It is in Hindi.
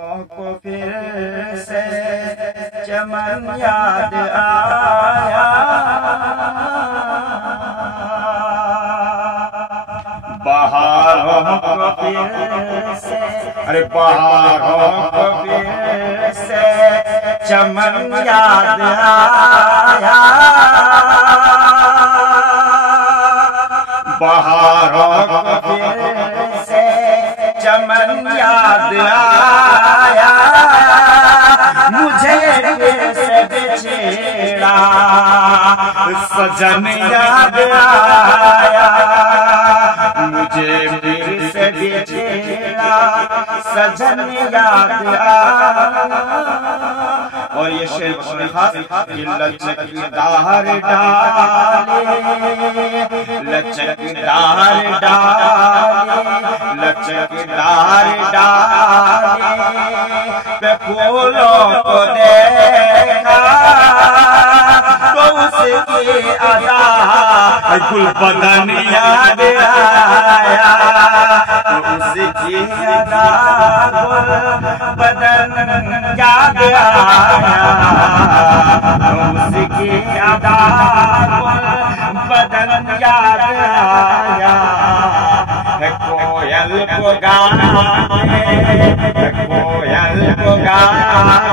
को फिर से चमन याद आया, बहारों को फिर से, अरे बहारों को फिर से चमन याद आया, बहारों को फिर से चमन याद आया, मुझे फिर से बिछड़ा सजन याद आया, मुझे फिर से बिछड़ा सजन याद आया। और ये शेर खास कि लचकदार डाले, लचकदार डाले, लचकदार डाले पे फूलों को देखा तो उसकी अदा गुल बदन याद आया, तो उसकी अदा गुल बदन याद आया, तो उसकी अदा गुल बदन याद आया। कोयल को गाना, कोयल को गाना